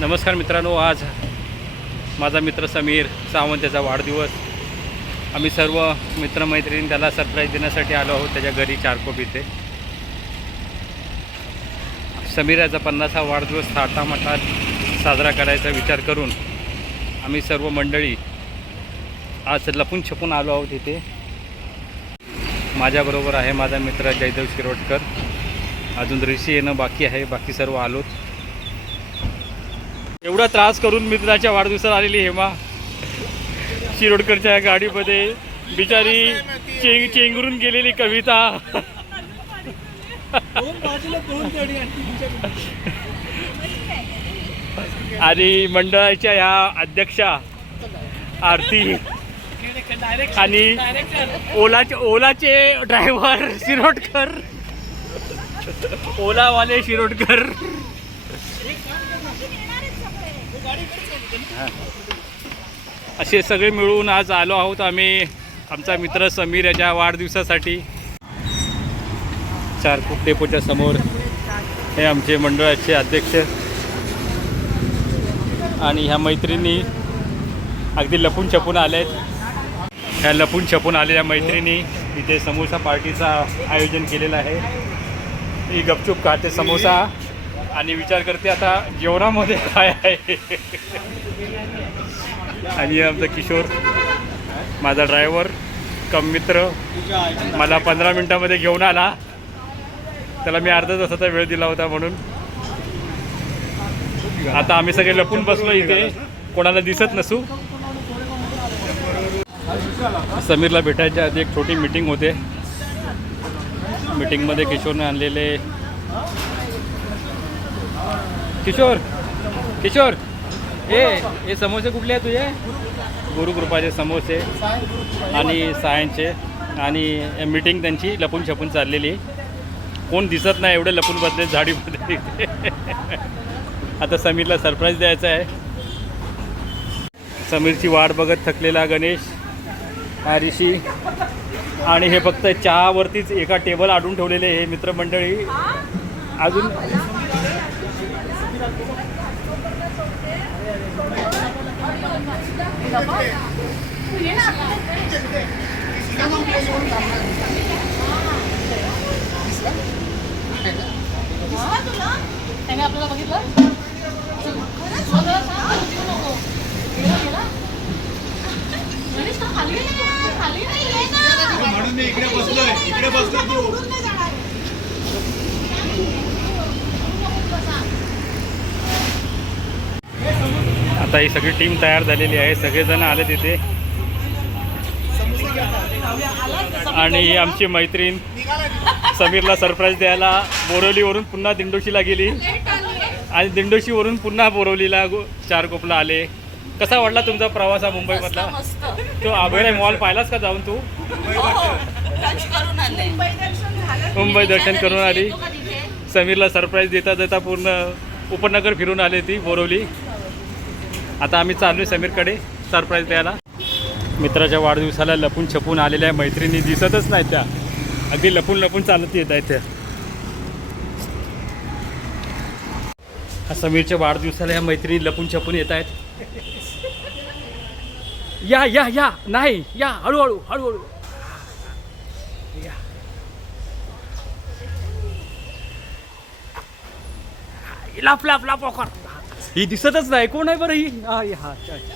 नमस्कार मित्रांनो आज माझा मित्र समीर सावंत त्याचा वाढदिवस. आम्ही सर्व मित्रमैत्रिणी त्याला सरप्राईज देण्यासाठी आलो आहोत त्याच्या घरी चारकोप इथे समीर याचा पन्नासा वाढदिवस थाटामाटात साजरा करायचा विचार करून आम्ही सर्व मंडळी आज लपून छपून आलो आहोत इथे. माझ्याबरोबर आहे माझा मित्र जयदेव शिरोडकर. अजून ऋषी येणं बाकी आहे बाकी सर्व आलोत. एवढा त्रास करून मित्राच्या वाढदिवसाला आलेली हेमा. शिरोडकरच्या गाडीमध्ये. बिचारी चेंग चेंगरून गेलेली कविता. आणि मंडळाच्या ह्या अध्यक्षा आरती आणि ओलाचे ओलाचे ड्रायव्हर शिरोडकर. ओलावाले शिरोडकर. असे सगळे मिळून आज आलो आहोत आम्ही. आमचा मित्र समीर याच्या वाढदिवसासाठी. चारकूप डेपोच्या समोर हे आमचे मंडळाचे अध्यक्ष. आणि ह्या मैत्रिणी अगदी लपून छपून आल्या आहेत ह्या लपून छपून आलेल्या मैत्रिणी इथे समोसा पार्टीचा आयोजन केलेलं आहे. ही गपचूप खाते समोसा. आणि विचार करते आता जेवणामध्ये काय आहे. आणि आमचा किशोर माझा ड्रायव्हर कम मित्र. मला पंधरा मिनटामध्ये घेऊन आला. त्याला मी अर्धा तासाचा वेळ दिला होता म्हणून. आता आम्ही सगळे लपून बसलो इथे. कोणाला दिसत नसू. समीरला भेटायच्या आधी एक छोटी मीटिंग होते. मीटिंगमध्ये किशोरने आणलेले किशोर किशोर ए हे समोसे कुठले आहे तुझे? गुरुकृपाचे समोसे आणि सायनचे आणि मीटिंग त्यांची लपून छपून चाललेली. कोण दिसत नाही एवढे लपून बसले झाडीमध्ये आता समीरला सरप्राईज द्यायचा आहे. समीरची वाट बघत थकलेला गणेश हा ऋषी आणि हे फक्त चहावरतीच एका टेबल आडून ठेवलेले हे मित्रमंडळी. अजून त्याने आपल्याला बघितलं. म्हणून मी इकडे बसलोय इकडे बसलो तू आता ही सगळी टीम तयार झालेली आहे. सगळेजण आले तिथे. आणि ही आमची मैत्रीण समीरला सरप्राईज द्यायला बोरवलीवरून पुन्हा दिंडोशीला गेली. आणि दिंडोशीवरून पुन्हा बोरवलीला गो- चार कोपला आले. कसा वाटला तुमचा प्रवास हा मुंबईमधला? तो अभय मॉल पाहिलास का जाऊन तू? मुंबई दर्शन करून आली? समीरला सरप्राईज देता देता पूर्ण उपनगर फिरून आली ती बोरवली. आता आम्ही चाललो आहे समीरकडे सरप्राईज द्यायला. मित्राच्या वाढदिवसाला लपून छपून आलेल्या मैत्रिणी दिसतच नाहीत त्या. अगदी लपून लपून चालत येत आहेत त्या. हा समीरच्या वाढदिवसाला या मैत्रिणी लपून छपून येत आहेत. या या या. नाही या. हळूहळू हळूहळू. या. लाप लाप लाप वाकर ही दिसतच नाही. कोण आहे बरं ही? हा ही, हा अच्छा अच्छा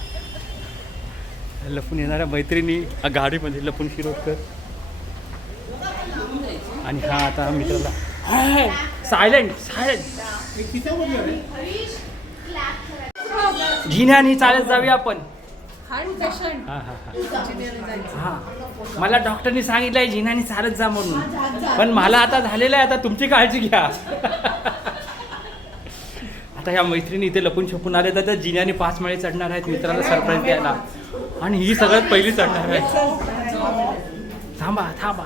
लपून येणाऱ्या मैत्रिणी. हा गाडीमध्ये लपून शिरोडकर. आणि हा आता हा मित्राला. Silent silent. जिन्यानी चालत जाऊया आपण. मला डॉक्टरनी सांगितलंय जिन्यानी चालत जा म्हणून. पण मला आता झालेलं आहे आता तुमची काळजी घ्या. आता ह्या मैत्रिणी इथे लपून छपून आले तर त्या जिन्याने पाच माळे चढणार आहेत मित्राला सरप्राईज द्यायला. आणि ही सगळ्यात पहिली चढणार आहे. थांबा थांबा.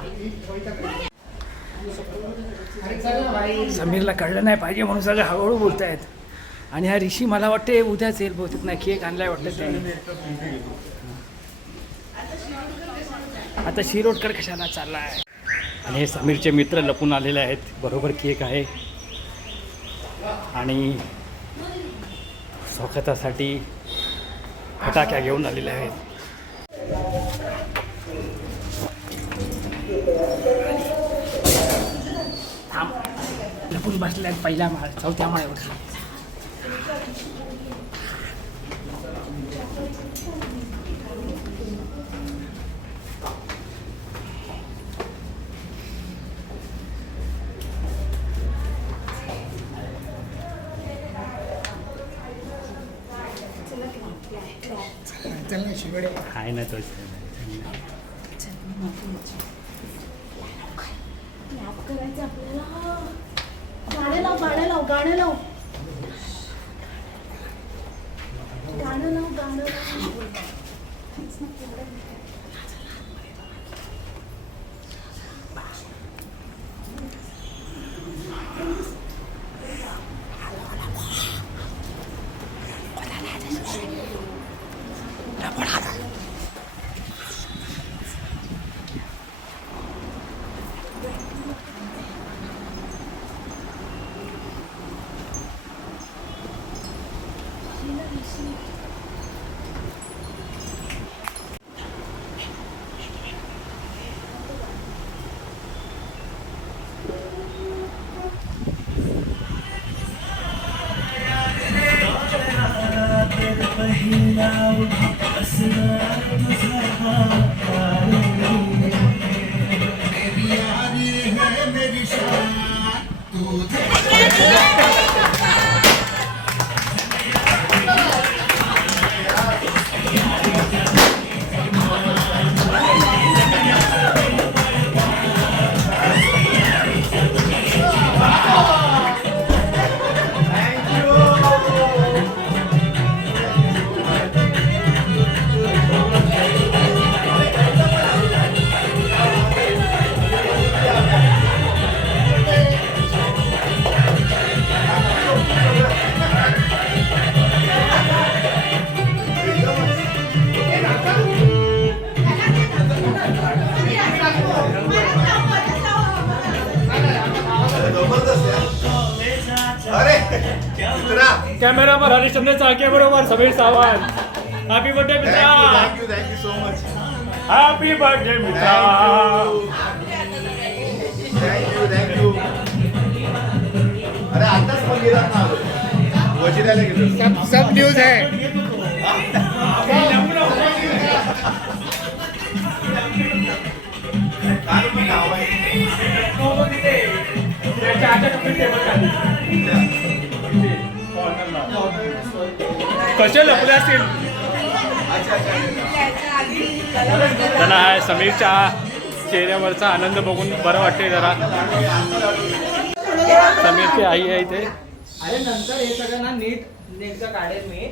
समीरला कळलं नाही पाहिजे म्हणून सगळे हळूहळू बोलत आहेत आणि हा ऋषी मला वाटते उद्याच येईल बहुतेक नाही केक आणलाय वाटतं त्याने आता शिरोडकर कशाला चाललाय? आणि हे समीरचे मित्र लपून आलेले आहेत बरोबर केक आहे. आणि स्वागतासाठी फटाक्या घेऊन आलेल्या आहेत. थांब. लपून बसल्या पहिल्या माळ. चौथ्या माळ्यावर आहे ना तो करायचं आपल्याला. गाणं लाव गाणं लाव गाणं लाव. गाणं लाव गाणं लाव. अरे मित्रा कॅमेरावर हरिश्चंद्र चाळके बरोबर समीर सावंत। हॅपी बर्थडे मित्रा। Thank you thank you so much happy birthday मित्रा। थँक्यू थँक्यू अरे आताच मंदिरात ना आलो. वशिल्याला गेलो. सब न्यूज है। काय पण नाव आहे कसे लपले असतील अच्छा अच्छा त्यांना समीरच्या चेहऱ्यावरचा आनंद बघून बरं वाटते जरा. समीरची आई आहे इथे. अरे नंतर हे सगळं ना नीट नीटचं काढेल मी.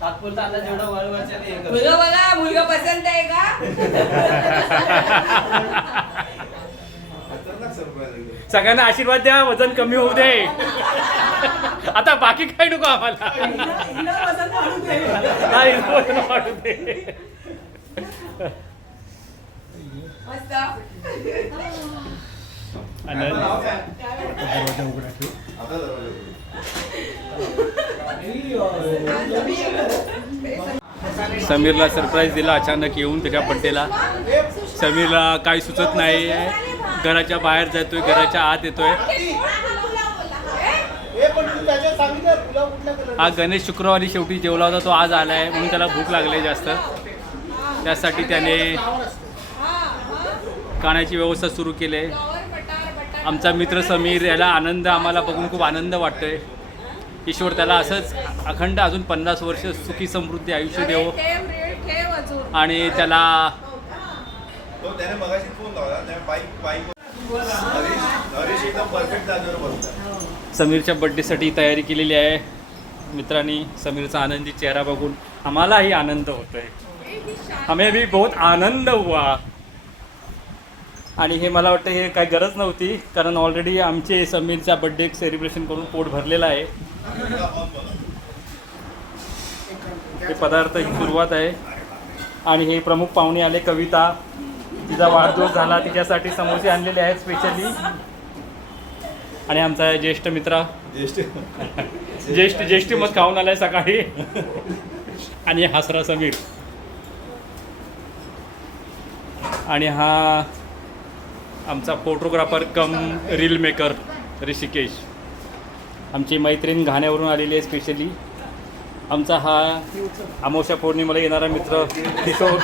तात्पुरतं आता जेवढं वरवरच्या ते. मुलगा बघा मुलगा पसंत आहे का? सगळ्यांना आशीर्वाद द्या वजन कमी होऊ दे. आता बाकी काय नको आम्हाला? नाही, वजन वाढू दे. दरवाजा उघडा. समीरला सरप्राईज दिला अचानक येऊन त्याच्या बड्डेला समीरला काही सुचत नाही. घराच्या बाहेर जातोय घराच्या आत येतोय. हा गणेश शुक्रवारी शेवटी जेवला होता तो आज आलाय म्हणून त्याला भूक लागली जास्त. त्यासाठी त्याने खाण्याची व्यवस्था सुरू केली. आहे आमचा मित्र समीर याला आनंद आम्हाला बघून खूप आनंद वाटतोय. ईश्वर त्याला असंच अखंड अजून पन्नास वर्ष सुखी समृद्धी आयुष्य देवो. आणि त्याला तो त्याने मगाशी फोन लावला. त्या बाईक बाईक हरीश हरीश एकदम परफेक्ट जागेवर बसला समीरच्या बड्डेसाठी तयारी केलेली आहे. मित्रांनी समीरचा आनंदी चेहरा बघून आम्हालाही आनंद होतोय. हमें भी बहुत आनंद हुआ. आणि हे मला वाटतं हे काय गरज नव्हती कारण ऑलरेडी आमचे समीरचा बड्डे सेलिब्रेशन करून पोट भरलेलं आहे. हे पदार्थ ही सुरुवात आहे. आणि हे प्रमुख पाहुणे आले कविता. तिचा वाढदिवस झाला तिच्यासाठी समोसे आणलेले आहेत स्पेशली आणि आमचा ज्येष्ठ मित्र. ज्येष्ठ. ज्येष्ठ ज्येष्ठी मत खाऊन आलाय सकाळी. आणि हसरा समीर. आणि हा आमचा photographer cum reel maker Rishikesh. आमची मैत्रीण घाण्यावरून आलेली आहे स्पेशली आमचा हा अमावस्या पौर्णिमेला येणारा मित्र किशोर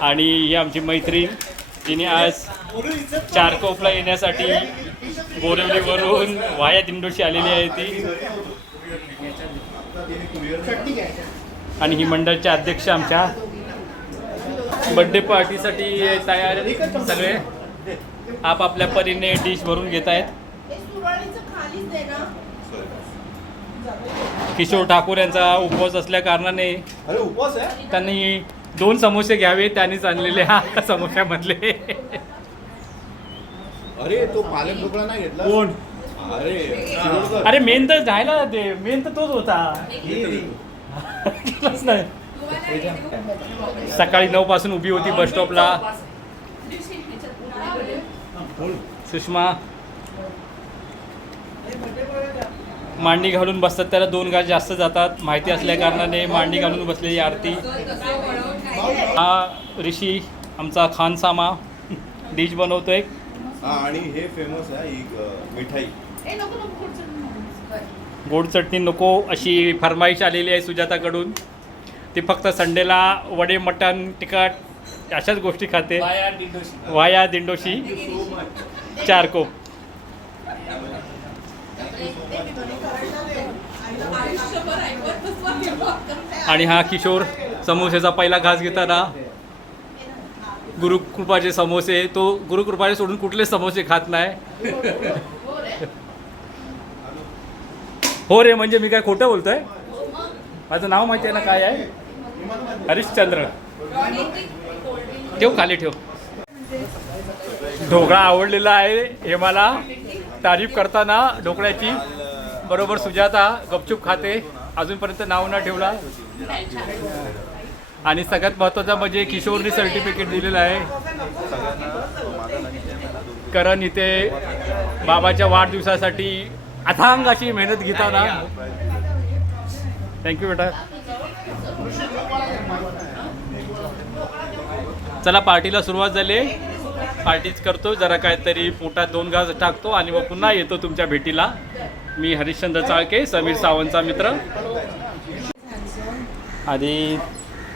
आणि ही आमची मैत्रीण. तिने आज चारकोपला येण्यासाठी बोरिवलीवरून वाया दिंडोशी आलेली आहे ती. आणि ही मंडळची अध्यक्ष आमच्या बड्डे पार्टीसाठी तयार सगळे. आपापल्या परीने डिश भरून घेत आहेत किशोर ठाकूर यांचा उपवास असल्या कारणाने अरे उपवास आहे? त्यांनी दोन समोसे घ्यावे त्यांनीच आणलेले हा समोश्यामधले अरे तो पालक ढोकळा नाही घेतला? कोण? अरे. अरे मेन तर जायला ते मेन तर तोच होता. केलाच नाही. सकाळी नऊ पासून उभी होती बस स्टॉपला सुषमा मांडी घालून बसतात त्याला दोन गाज जास्त जातात. माहिती असल्या कारणाने मांडी घालून बसलेली आरती. हा ऋषी आमचा खान सामा डिश बनवतोय. हा आणि हे फेमस आहे ही मिठाई. गोड चटणी नको. अशी फरमाईश आलेली आहे सुजाताकडून. ती फक्त संडेला वडे मटण तिखट अशाच गोष्टी खाते. वाया दिंडोशी. चारको आणि हा किशोर समोसेचा पहिला घास घेताना गुरुकृपाचे समोसे तो गुरुकृपाचे सोडून कुठले समोसे खात नाही. हो रे म्हणजे मी काय खोटं बोलतोय? माझं नाव माहिती आहे ना काय आहे? हरिश्चंद्र. ठेव खाली ठेव. ढोकळा आवडलेला आहे हे मला तारीफ करताना ढोकळ्याची. बरोबर सुजाता गपचूप खाते. अजूनपर्यंत नाव न ठेवला. आणि सगळ्यात महत्त्वाचं म्हणजे किशोरनी सर्टिफिकेट दिलेलं आहे. कारण इथे बाबाच्या वाढदिवसासाठी अथांग अशी मेहनत घेताना. थँक्यू बेटा. चला पार्टीला सुरुवात झाली. पार्टीच करतो जरा काहीतरी पोटात दोन घास टाकतो आणि मग पुन्हा येतो तुमच्या भेटीला. मी हरिश्चंद्र चाळके समीर सावंतचा मित्र. आधी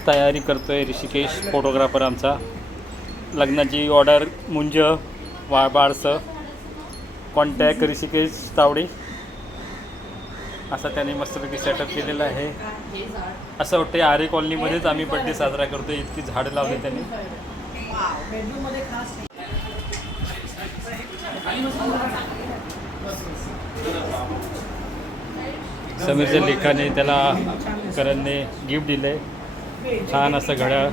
तयारी करतोय ऋषिकेश फोटोग्राफर आमचा. लग्नाची ऑर्डर मुंज वा बाळसं. कॉन्टॅक्ट ऋषिकेश तावडे. असा त्याने मस्तपैकी सेटअप केलेला आहे. असं वाटतं आरे कॉलनीमध्येच आम्ही बड्डे साजरा करतो इतकी झाडं लावली त्यांनी. समीरच्या लेखाने त्याला करणने गिफ्ट दिलंय छान असं घड्याळ.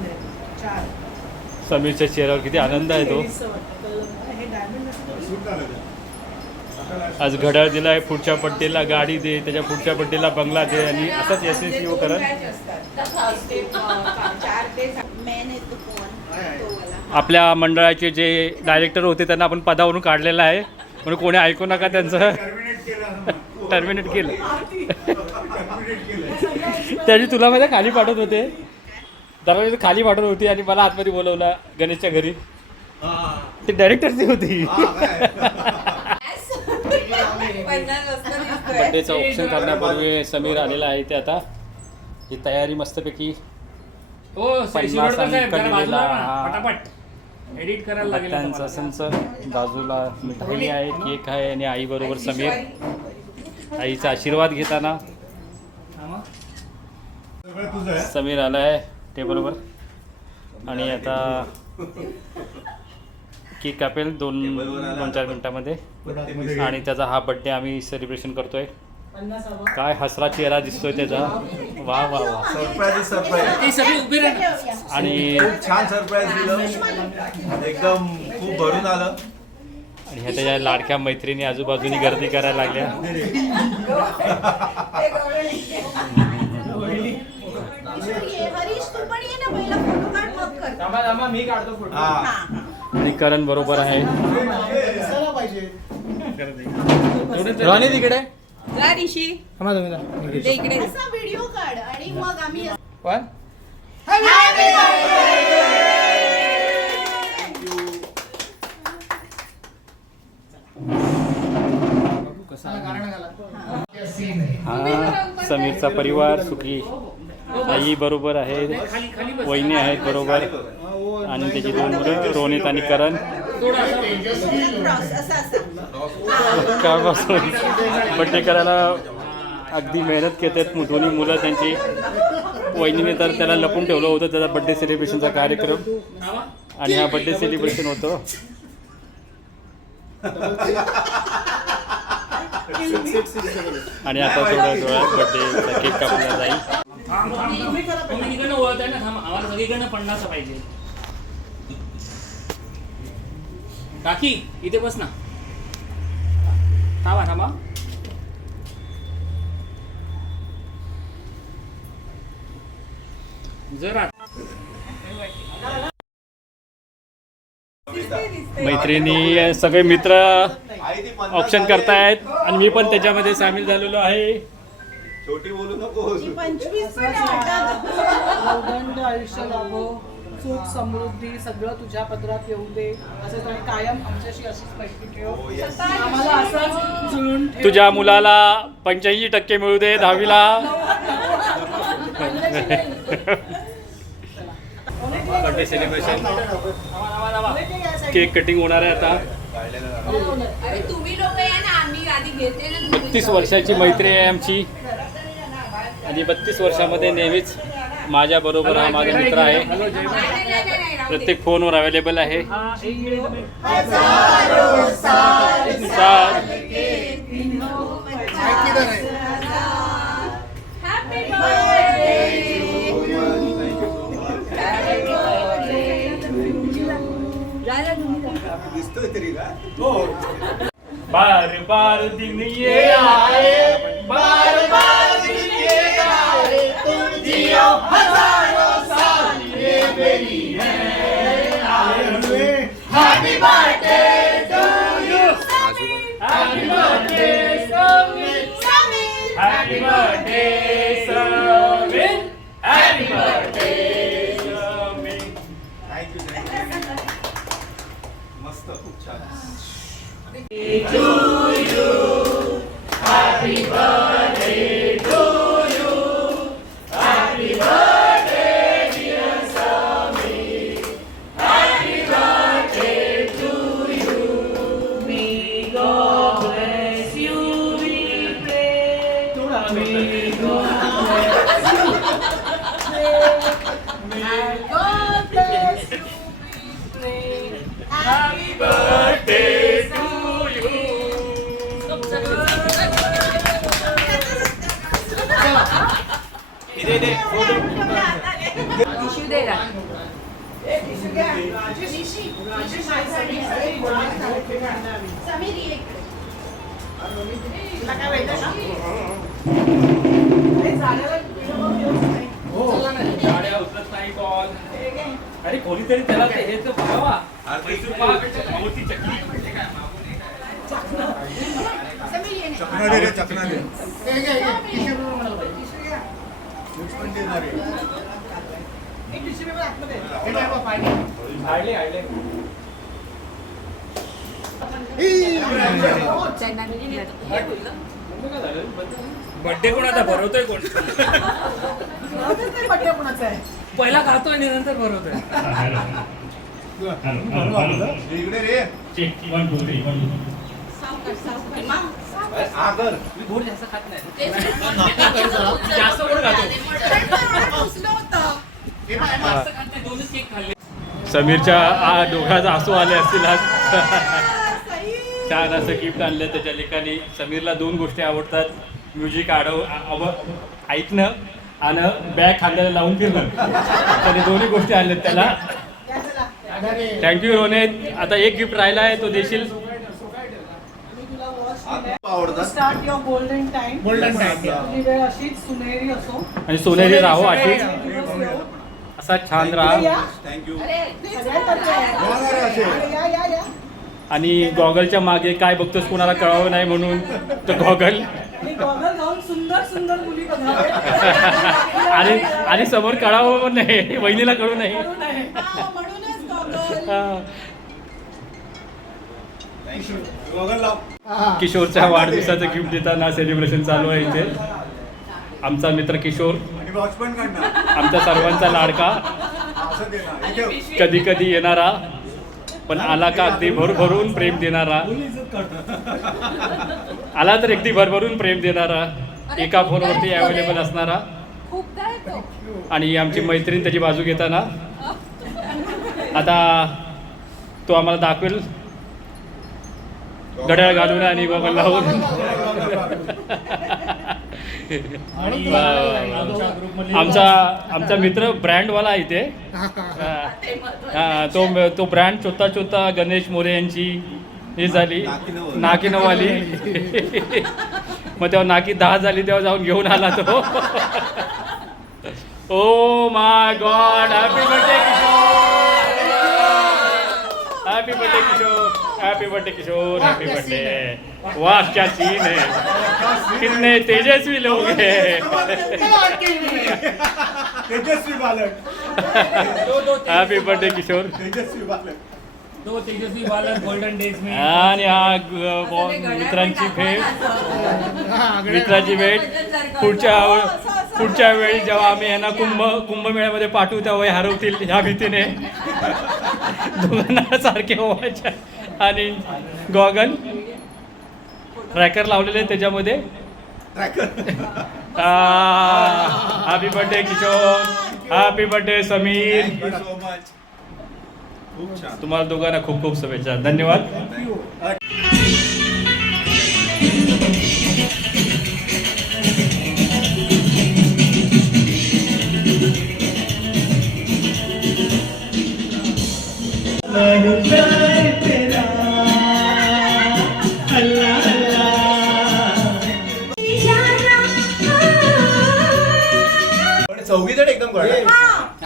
समीरच्या चेहऱ्यावर किती आनंद आहे तो. आज घड्याळ दिलाय पुढच्या पट्टीला गाडी दे त्याच्या पुढच्या पट्टीला बंगला दे आणि असाच एस एस यू करण आपल्या मंडळाचे जे डायरेक्टर होते त्यांना आपण पदावरून काढलेलं आहे. म्हणून कोणी ऐकू नका त्यांचं. टर्मिनेट केलं. त्याची तुला माझ्या खाली पाठवत होते. दरवाजा खाली पाठवत होती आणि मला आतमध्ये बोलवलं गणेशच्या घरी. ती डायरेक्टरची होती. बड्डेचं ऑप्शन करण्यापूर्वी समीर आलेला आहे ते आता. ही तयारी मस्तपैकी हो पन्नास आणि हा फटाफट एडिट करायला लागेल त्यांचा. संच बाजूला मिठाई आहे केक आहे आणि आई बरोबर समीर. आईचा आशीर्वाद घेताना. समीर आला आहे टेबलवर. आणि आता केक कापेल दोन दोन चार मिनिटामध्ये. आणि त्याचा हा बड्डे आम्ही सेलिब्रेशन करतोय. काय हसरा चेहरा दिसतोय त्याचा? वा वा वा. सरप्राईज सरप्राईज सगळे उभे आणि खूप छान सरप्राईज दिलं. एकदम खूप भरून आलं. आणि ह्या त्याच्या लाडक्या मैत्रिणी आजूबाजूनी गर्दी करायला लागल्या. हरीश तू पण ये ना पहिला फोटो काढ मग कर थांबा थांबा मी काढतो फोटो. हा. आणि करण बरोबर आहे. रॉनी तिकडे? जा ऋषी थांबा तुम्ही जा. इकडे असा व्हिडिओ काढ आणि मग आम्ही One. हा समीरचा परिवार सुखी. आई बरोबर आहे वहिनी आहेत बरोबर आणि त्याची दोन मुलं रोनित आणि करण. कालपासून बड्डे करायला अगदी मेहनत घेतात दोन्ही मुलं त्यांची वहिनीने तर त्याला लपून ठेवलं होतं त्याचा बड्डे सेलिब्रेशनचा कार्यक्रम. आणि हा बड्डे सेलिब्रेशन होतं. आणि आता थोड्या थोड्यात बड्डेचा केक कापला जाईल. थांब थांब थांब. तुम्ही इकडनं ओळखताय ना थांब आम्हाला सगळीकडनं पन्नास पाहिजे काकी इथे बस ना. थांबा थांबा. जरा. मैत्रिणी सगळे मित्र ऑप्शन. करतायत आणि मी पण त्याच्यामध्ये सामील झालेलो आहे छोटी बोलू नको आयुष्य लाभो सुख समृद्धी सगळं तुझ्या पदरात येऊ दे असं आणि कायम आमच्याशी अशीच मैत्री ठेव हो. आम्हाला असंच जुळून ठेव तुझ्या मुलाला पंच्याऐंशी टक्के मिळू दे दहावीला बर्थडे सेलिब्रेशन केक कटिंग होणार आहे आता. अरे तुम्ही लोक या ना आम्ही आधी घेते ना बत्तीस वर्षाची मैत्री आहे आमची. आणि बत्तीस वर्षामध्ये नेहमीच माझ्या बरोबर हा माझा मित्र आहे. प्रत्येक फोनवर अवेलेबल आहे. हा. बार बार दिन ये अरे कोणीतरी त्याला ते हे तर पाक, मावती चकली समीर ये. नाही. चकना दे रे देणार आहे. आडले बड्डे कोणाचा भरवतोय कोण? बड्डे कोणाचा आहे पहिला खातोय आणि नंतर भरवतोय. इकडे रे गोड जास्त खात नाही जास्त गोड खातो समीरच्या आ, आसू आले असतील आज. छान असं गिफ्ट आणलं त्याच्या लेखाने समीरला दोन गोष्टी आवडतात. म्युझिक आडव आव ऐकणं आणि बॅग खांद्याला लावून फिरणं. त्याने दोन्ही गोष्टी आणल्यात त्याला. थँक्यू रोनेत आता एक गिफ्ट राहिला आहे तो देशील. आवडतात. Start your golden time golden time तुझी वेळ अशीच सुनेरी असो. आणि सोनेरी राहो अशी. असा छान राहा. या. थँक्यू आणि गॉगलच्या मागे काय बघतोस कोणाला कळावं नाही म्हणून तो गॉगल. आणि गॉगल घालून सुंदर सुंदर मुली बघावे. आणि आणि समोर कळावं नाही. वहिनीला कळू नाही. करू नये. म्हणूनच गॉगल. हा. थँक्यू गॉगल लाव किशोरच्या वाढदिवसाचं गिफ्ट देताना सेलिब्रेशन चालू आहे इथे. आमचा मित्र किशोर. आमच्या सर्वांचा लाडका. कधी कधी येणारा. पण आला का अगदी भरभरून प्रेम देणारा? आला तर अगदी भरभरून प्रेम देणारा एका फोनवरती अवेलेबल असणारा. आणि आमची मैत्रीण त्याची बाजू घेताना. आता तो आम्हाला दाखवेल. घड्याळ घालून आणि गॉगल लावून. आमचा आमचा मित्र ब्रँडवाला आहे इथे हा, तो तो ब्रँड चोता चोता गणेश मोरे यांची हे झाली. नाकीनऊ आली मग तेव्हा नाकी दहा झाली तेव्हा जाऊन घेऊन आला तो. ओ my god happy birthday Kishore happy birthday Kishore happy birthday Kishore happy birthday वाह क्या सीन है? कितने तेजस्वी लोग हैं। तेजस्वी बालक। हैप्पी बर्थडे किशोर तेजस्वी बालक। दो तेजस्वी बालक गोल्डन डेज में। आणि हा ग- ब- मित्रांची भेट। मित्राची भेट। पुढच्या पुढच्या वेळी जेव्हा आम्ही यांना कुंभ कुंभमेळ्यामध्ये पाठवू तेव्हा हे हरवतील ह्या भीतीने. दोघांना सारखे व्हायच्या आणि गॉगल. ट्रॅकर लावलेले त्याच्यामध्ये. Happy birthday Kishore. Happy birthday Sameer. Thank you so much खूप छान. तुम्हाला दोघांना खूप खूप शुभेच्छा. धन्यवाद.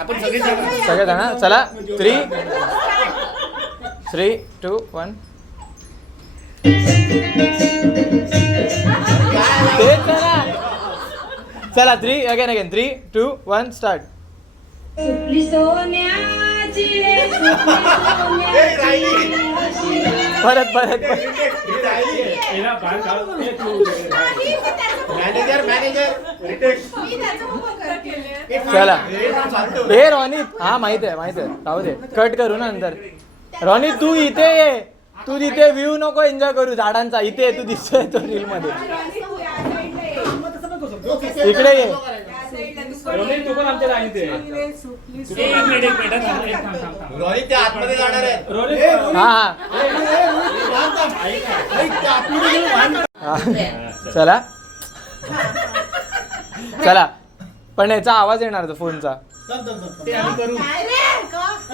आपण सगळे जण सगळेजण चला. थ्री थ्री टू वन चला. Three again again three two one start सुपली सोन्याची रे सुपली सोन्याची परत परत मॅनेजर मॅनेजर चला. हे रोनित. हा माहीत आहे माहीत आहे. राहू दे. कट करू ना नंतर. रोनित तू इथे ये. तू तिथे व्ह्यू नको एन्जॉय करू झाडांचा. इथे तू दिसतोय तो रील मध्ये. इकडे ये. रोनित, तू पण आमच्या लाईनीत आहे. एक मिनिट एक मिनिट. थांब, एक थांब, थांब, थांब. रोहित त्या आतमध्ये जाणार आहेत रोनित, हा. हा हा. चला. चला. पण याचा आवाज येणार तो फोनचा. ते आम्ही करू.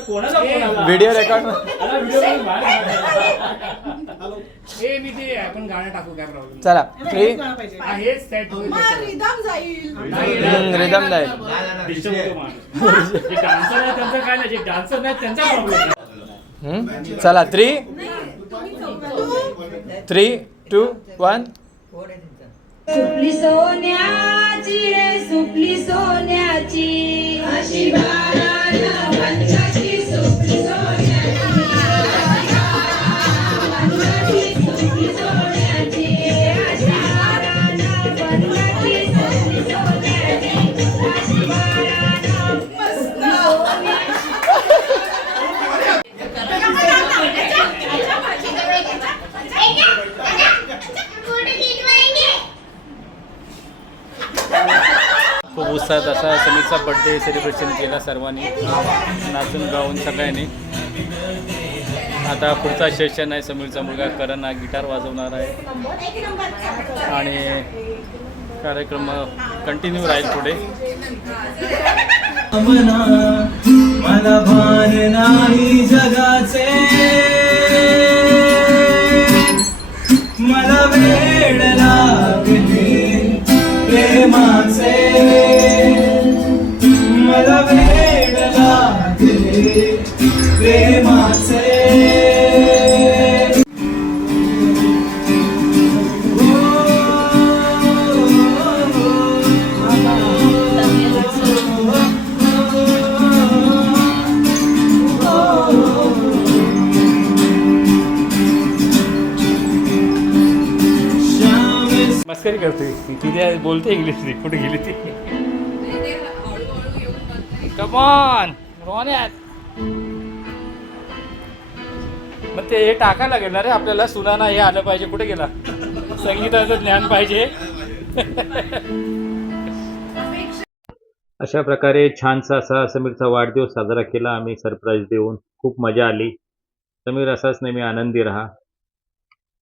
कोणाचा फोन आला? व्हिडिओ रेकॉर्ड आला व्हिडिओ करून बाहेर काढ. हे मी ते आपण गाणं टाकू काय प्रॉब्लेम चला थ्री हेच सेट होईल त्याच्यावर. रिदम जाईल. नाही, रिदम जाईल Disturb होतो माणूस. जे डान्सर आहे त्यांचं काय नाही जे डान्सर नाही त्यांचा प्रॉब्लेम हम्म? चला थ्री थ्री टू वन सुपली सोन्याची रे सुपली सोन्याची. अशी बाळाला पंचाची सुपली सोन्याची पंचाची सुपली सोन्याची अशी बाळाला पंचाची सुपली सोन्याची अशी बाळाला खूप उत्साहात असा समीरचा बड्डे सेलिब्रेशन केला सर्वांनी. नाचून गाऊन सगळ्यांनी. आता पुढचा सेशन आहे. समीरचा मुलगा करण हा गिटार वाजवणार आहे. आणि कार्यक्रम कंटिन्यू राहील पुढे. मला भान नाही जगाचे. मला वेळ लागले. प्रेमाचे मला वेड लागले प्रेमाचे करते तिथे बोलते इंग्लिश ती कुठे गेली ती? रोण्यात मग ते हे टाकायला लागेल ना रे आपल्याला. सुनाना हे आलं पाहिजे. कुठे गेला? संगीताचं ज्ञान पाहिजे. अशा प्रकारे छानसा असा समीरचा वाढदिवस साजरा केला. आम्ही सरप्राईज देऊन खूप मजा आली. समीर असाच नेहमी आनंदी राहा.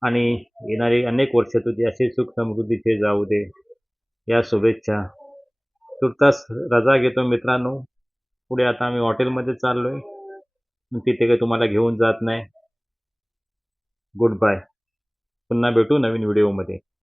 आणि येणारी अनेक वर्ष तुझी असे सुख समृद्धीचे जाऊ दे. या शुभेच्छा. तुर्तास रजा घेतो मित्रांनो. पुढे आता आम्ही हॉटेलमध्ये चाललो आहे तिथे काही तुम्हाला घेऊन जात नाही. गुड बाय पुन्हा भेटू नवीन व्हिडिओमध्ये.